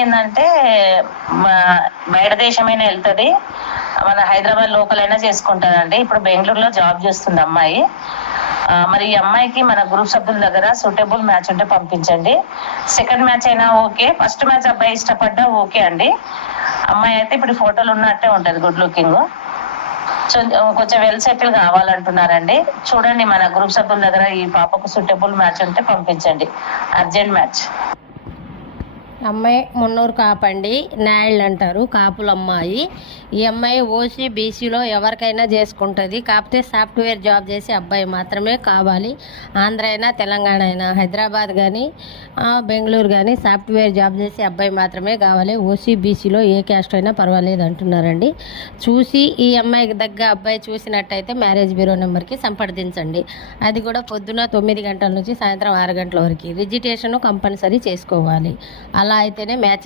ఏంటంటే బయట దేశమైనా వెళ్తుంది, మన హైదరాబాద్ లోకల్ అయినా చేసుకుంటారండి. ఇప్పుడు బెంగళూరులో జాబ్ చేస్తుంది అమ్మాయి. మరి ఈ అమ్మాయికి మన గ్రూప్ సభ్యుల దగ్గర సూటబుల్ మ్యాచ్ ఉంటే పంపించండి. సెకండ్ మ్యాచ్ అయినా ఓకే, ఫస్ట్ మ్యాచ్ అబ్బాయి ఇష్టపడ్డా ఓకే అండి. అమ్మాయి అయితే ఇప్పుడు ఫోటోలు ఉన్నట్టే ఉంటది, గుడ్ లుకింగ్. కొంచెం వెల్ సెటిల్ కావాలంటున్నారండి. చూడండి, మన గ్రూప్ సభ్యుల దగ్గర ఈ పాపకు సూటబుల్ మ్యాచ్ ఉంటే పంపించండి, అర్జెంట్ మ్యాచ్. అమ్మాయి మున్నూరు కాపండి, నాయుళ్ళు అంటారు, కాపుల అమ్మాయి. ఈ అమ్మాయి ఓసీ బీసీలో ఎవరికైనా చేసుకుంటుంది. కాకపోతే సాఫ్ట్వేర్ జాబ్ చేసే అబ్బాయి మాత్రమే కావాలి. ఆంధ్ర అయినా తెలంగాణ అయినా, హైదరాబాద్ కానీ బెంగళూరు కానీ సాఫ్ట్వేర్ జాబ్ చేసే అబ్బాయి మాత్రమే కావాలి. ఓసీ బీసీలో ఏ క్యాస్ట్ అయినా పర్వాలేదు అంటున్నారండి. చూసి ఈ అమ్మాయికి దగ్గర అబ్బాయి చూసినట్టయితే మ్యారేజ్ బ్యూరో నెంబర్కి సంప్రదించండి. అది కూడా పొద్దున 9 గంటల నుంచి సాయంత్రం 6 గంటల వరకు. రిజిస్ట్రేషన్ కంపల్సరీ చేసుకోవాలి. అలా అయితేనే మ్యాచ్